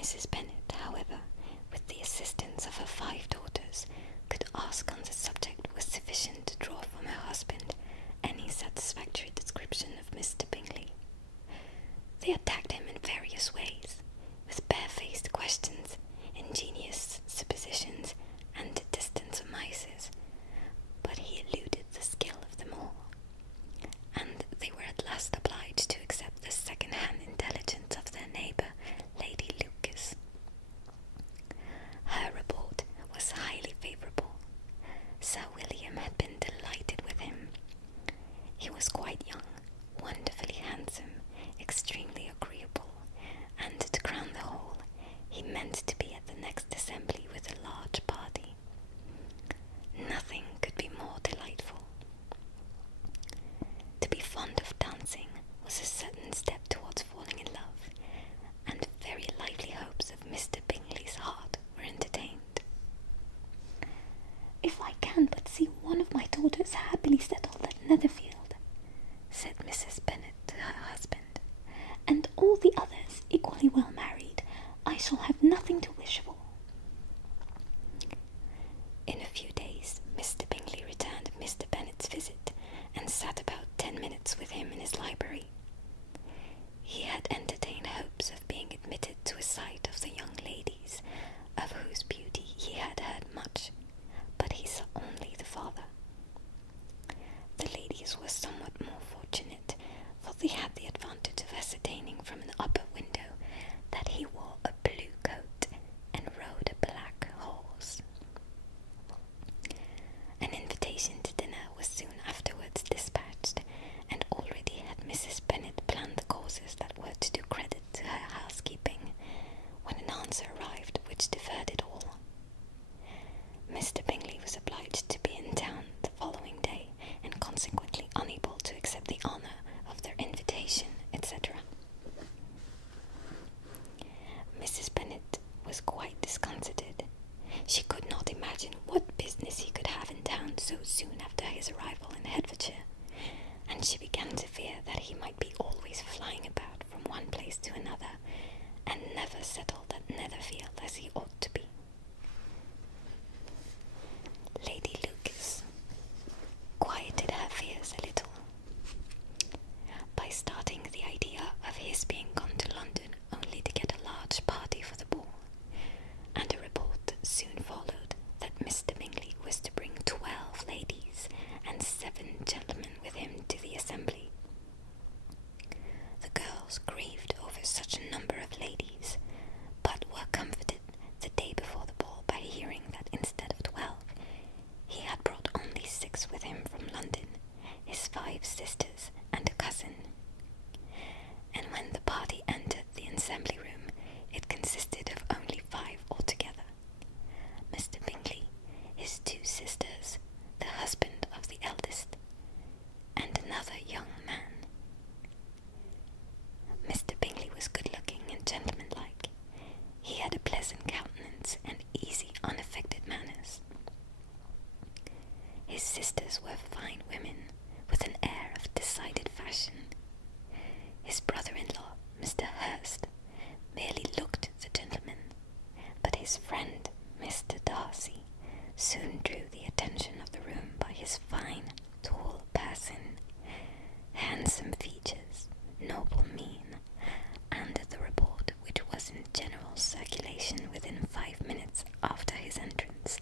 Mrs. Bennet, however, with the assistance of her 5 daughters, could ask on the subject was sufficient to draw from her husband any satisfactory description of Mr. Bingley. They attacked him in various ways, with barefaced questions, ingenious suppositions, and distant surmises, but he eluded the skill of them all, and they were at last obliged to accept the second-hand intelligence of their neighbour, Lady Lucas. Her report was highly favourable. Sir William had been delighted with him. He was quite young, wonderfully handsome, extremely agreeable, and to crown the whole, he meant to be at the next assembly with a large party. Nothing could be more delightful. To be fond of dancing was a certain step towards falling in love, and very lively hopes of Mr. Bingley's heart were entertained. "If I can but see one of my daughters happily settled at Netherfield," said Mrs. Bennet to her husband, "and all the others equally well married, I shall have nothing to wish for." In a few days, Mr. Bingley returned Mr. Bennet's visit, and sat about 10 minutes with him in his library. He had entertained hopes of being admitted to a sight of the young ladies, of whose beauty he had heard much, but he saw only the father. The ladies were somewhat more fortunate, for they had the advantage of ascertaining from an upper window that he wore a blue coat and rode a black horse. An invitation to dinner was soon afterwards dispatched, and already had Mrs. Bennet planned the courses that were to do credit to her housekeeping, when an answer arrived which deferred it all. Mr. Bingley was obliged to be in town the following day, and consequently unable to accept the honour of their invitation, etc. Mrs. Bennet was quite disconcerted. She could not imagine what business he could have in town so soon after his arrival in Hertfordshire, and she began to fear that he might be always flying about from one place to another, and never settled at Netherfield as he ought to be. Lady Lucas quieted her fears a little by starting the idea of his being gone to London only to get a large party for the ball, and a report soon followed that Mr. Bingley was to bring 12 ladies and 7 gentlemen with him to the assembly. The girls grieved over such a number of ladies, but were comforted the day before the ball by hearing that instead of 12, he had brought only 6 with him from London, his 5 sisters and a cousin. And when the party entered the assembly room, it consisted of only 5 altogether: Mr. Bingley, his 2 sisters, the husband of the eldest, and another young man. Mr. Bingley was good-looking and gentlemanlike. He had a pleasant countenance and easy, unaffected manners. His sisters were fine women, with an air of decided fashion. His brother-in-law, Mr. Hurst, merely looked the gentleman, but his friend, Mr. Darcy, soon drew the attention of the room by his fine, tall person, handsome features, noble mien, and the report which was in general circulation within 5 minutes after his entrance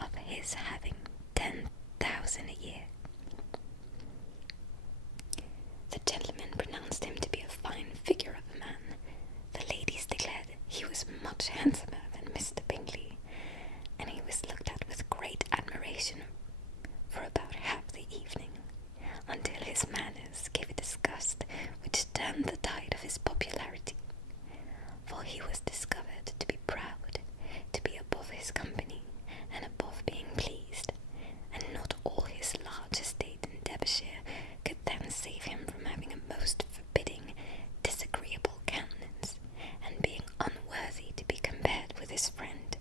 of his having 10,000 a year. The gentleman pronounced him to be a fine figure of a man. The ladies declared he was much handsomer than Mr. Bingley, and he was looked at with great admiration for about half the evening, until his manners gave a disgust which turned the tide of his popularity, for he was discovered to be proud, to be above his company, and above being pleased, and not all his large estate in Derbyshire could then save him from having a most forbidding, disagreeable countenance, and being unworthy to be compared with his friend.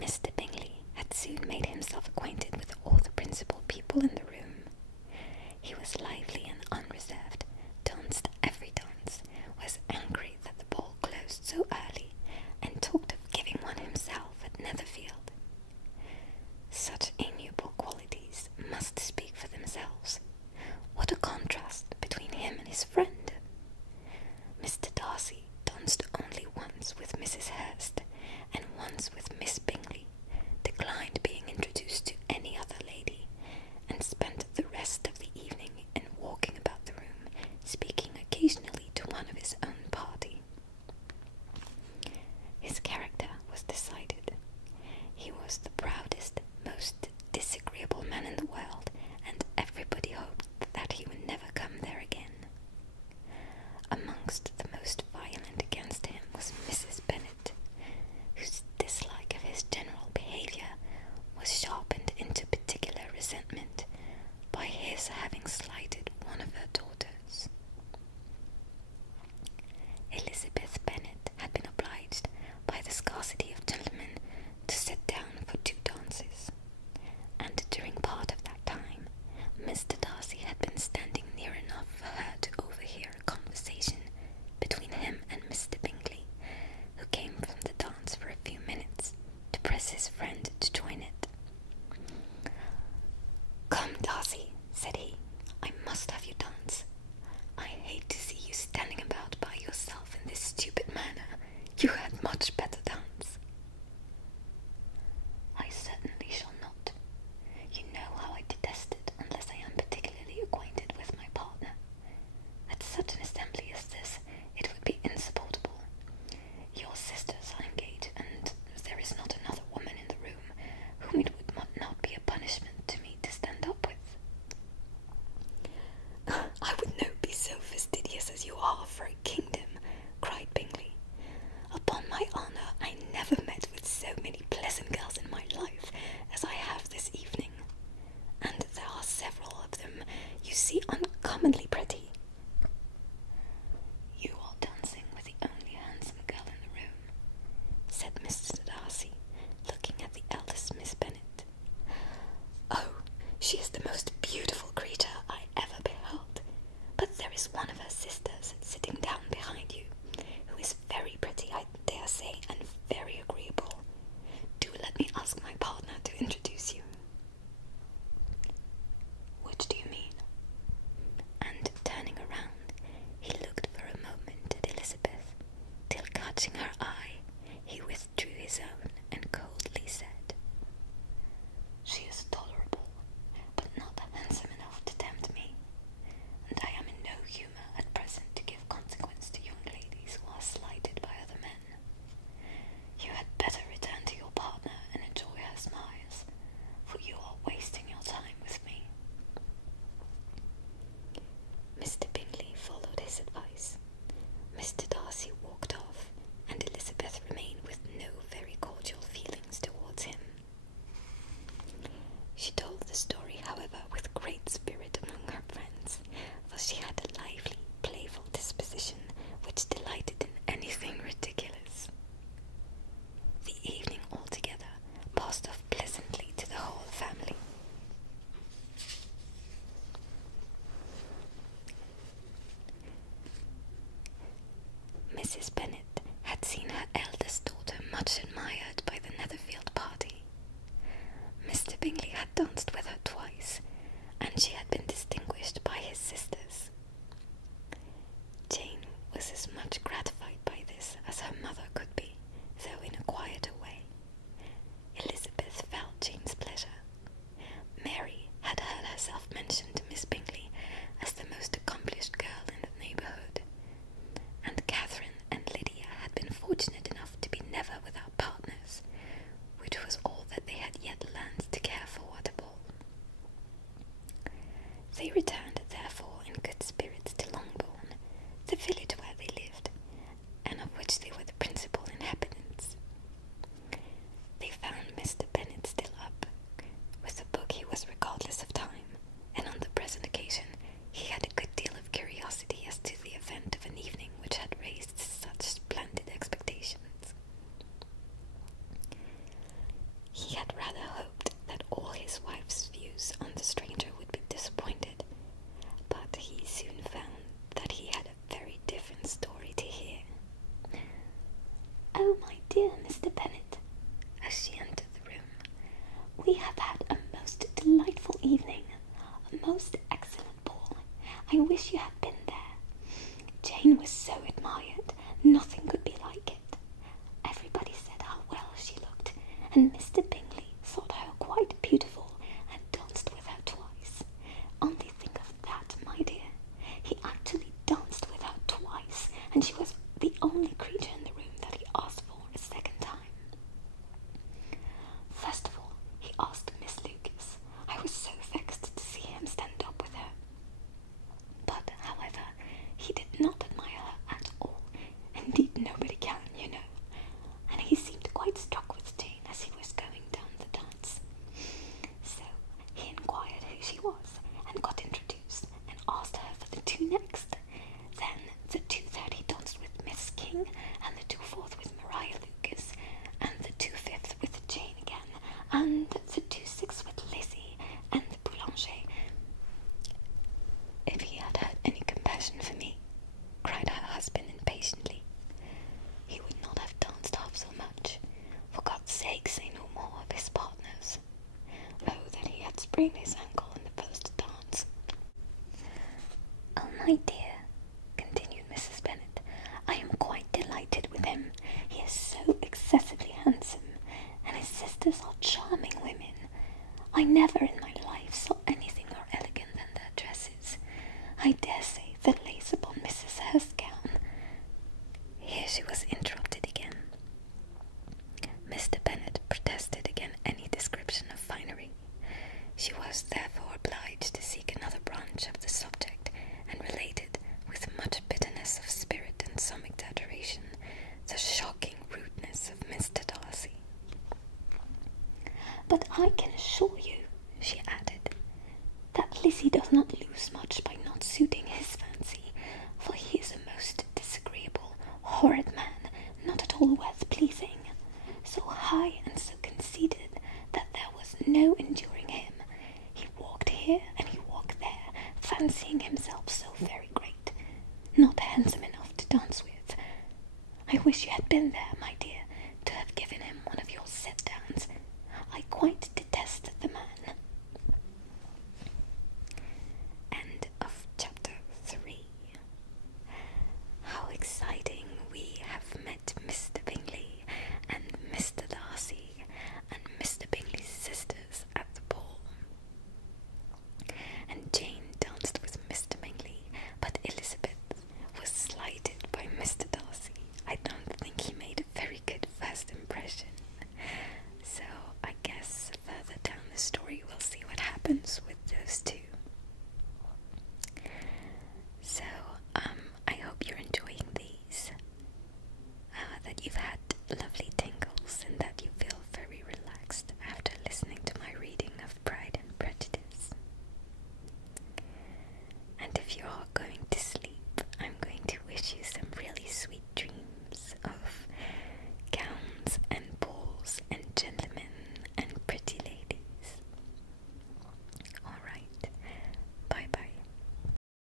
Mr. Bingley had soon made himself acquainted with all the principal people in the room. He was lively and unreserved, danced every dance, must speak for themselves. What a contrast between him and his friend! Mr. Darcy danced only once with Mrs. Hurst, and once with Miss Bingley, declined being introduced to any other lady, and spent the rest of the evening in walking about the room, speaking occasionally to one of his own party. His character was decided. He was the proudest, most disagreeable man in the world, and everybody hoped that he would never come there again. Amongst the most violent against him was Mrs. Bennet, whose dislike of his general behaviour was sharpened into particular resentment by his having slighted one of her daughters. Elizabeth Bennet had been obliged, by the scarcity of gentlemen, to sit down for 2 dances, and during part of that time Mr. Darcy had been standing near enough for her to overhear a conversation between him and Mr. Bingley, who came from the dance for a few minutes to press his friend to join it. "Come, Darcy," said he, "I must have you dance. I hate to see you standing about by yourself in this stupid manner. You had much better dance." "I certainly shall not. You know how I detest it unless I am particularly acquainted with my partner. At such an assembly as this, it would be insupportable. Your sisters are engaged, and there is not another woman in the room whom it would not be a punishment to me to stand up with." "I would not be so fastidious as you are for a kingdom," cried Bingley. "Upon my honour, I never met with so many pleasant girls in my life as I have this evening, and there are several of them you see uncommonly pretty." "You are dancing with the only handsome girl in the room," said Mr. Darcy, looking at the eldest Miss Bennet. "Oh, she is the most beautiful creature I ever beheld, but there is one of her sisters sitting down behind you, who is very pretty, I dare say, and very agreeable. Do let me ask my partner to introduce you." "Which do you mean?" And turning around, he looked for a moment at Elizabeth, till catching her eye, he withdrew his own and coldly said, "She is tolerable, but not handsome enough to tempt me, and I am in no humour at present to give consequence to young ladies who are slighted by other men. You had better return to your partner and enjoy her smiles, for you are wasting your time with me." Mr. Bingley followed his advice. Mr. Darcy walked off, and Elizabeth remained with no very cordial feelings towards him. She told the story, however, with great spirit among her friends, for she had a lively, playful disposition which delighted in anything ridiculous. The evening altogether passed off pleasantly to the whole family. Mrs. Bennet had seen her eldest daughter much admired by the Netherfield party. Mr. Bingley had danced with her twice, and she had been distinguished by his sisters. Jane was as much gratified by this as her mother could be, though in a quieter way. Elizabeth felt Jane's pleasure. Mary had heard herself mentioned to Miss Bingley as the most accomplished girl in the neighbourhood, and Catherine and Lydia had been fortunate enough to be never without partners, which was all that they had yet learned to care for at a ball. They returned, therefore, in good spirits to Longbourn, the village where they lived, and of which they were the principal inhabitants. They found Mr. Bennet still up. With a book he was regardless of time, and on the present occasion he had a good deal of curiosity as to the event of an evening which had raised such splendid expectations. He had rather hoped that all his wife's views on the stranger would be disappointed, I wish you had been there. Jane was so admired, nothing could be like it. Everybody said how well she looked, and Mr. Bingley thought her quite beautiful and danced with her twice. Only think of that, my dear. He actually danced with her twice, and she was the only creature in the room that he asked for a second time. First of all, he asked Miss Lucas. I was so vexed to see him stand up with her. But, however, he did not admire her at all. Indeed, nobody can, you know. And he seemed quite struck with Jane as he was going down the dance. So he inquired who she was, and got introduced, and asked her for the two next. Then the 2/3 he danced with Miss King, and the 2/4 with Maria Lucas, and the 2/5 with Jane again, and the 2/6 with Lizzie, and the Boulanger. If he had had any compassion for me, cried her husband impatiently, he would not have danced half so much. For God's sake, say no more of his partners. Oh, that he had sprained his ankle in the first dance. Oh, my dear, continued Mrs. Bennet, I am quite delighted with him. He is so excessively handsome, and his sisters are charming women. I never in my life saw anything more elegant than their dresses. I dare say the lace upon Mrs. Hurst's gown. Here she was interrupted again. Mr. Bennet protested against any description of finery. She was therefore obliged to seek another branch of the subject, and related, with much bitterness of spirit and some exaggeration, the shocking rudeness of Mr. Darcy. But I can assure you, she added, that Lizzie does not lose much by not suiting his fancy, for he is a most disagreeable, horrid man, not at all worth pleasing, so high and so conceited that there was no enduring him. He walked here and he walked there, fancying himself so very great, not handsome enough to dance with. I wish you had been there, my dear, to have given him one of your set-downs. I quite detest the man. End of chapter 3. How exciting! We have met Mr. Bingley and Mr. Darcy and Mr. Bingley's sisters at the ball. And Jane danced with Mr. Bingley, but Elizabeth was slighted by Mr. Darcy. I don't think he made a very good first impression. So I guess further down the story we'll see what happens with those two. So I hope you're enjoying these, that you've had lovely